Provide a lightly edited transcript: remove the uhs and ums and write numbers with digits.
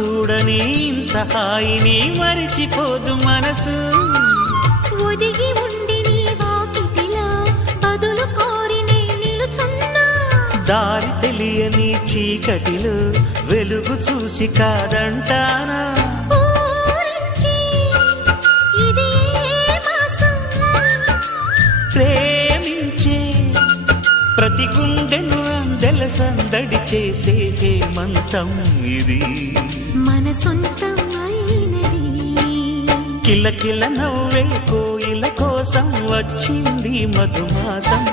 చూడని ఇంత హాయిని మరిచిపోదు మనసు. ఒదిగి ఉండి నీ వాకిటిలో బదులు కోరి నే నిలుచున్నా. దారి తెలియని చీకటిలో వెలుగు చూసి కాదంటానా. ప్రేమించే ప్రతి గుండెను అందెల సందడి చేసే హేమంతం ఇది. మన సొంతం అయినది. కిలకిల నవ్వే కోయిల కోసం వచ్చింది మధుమాసం.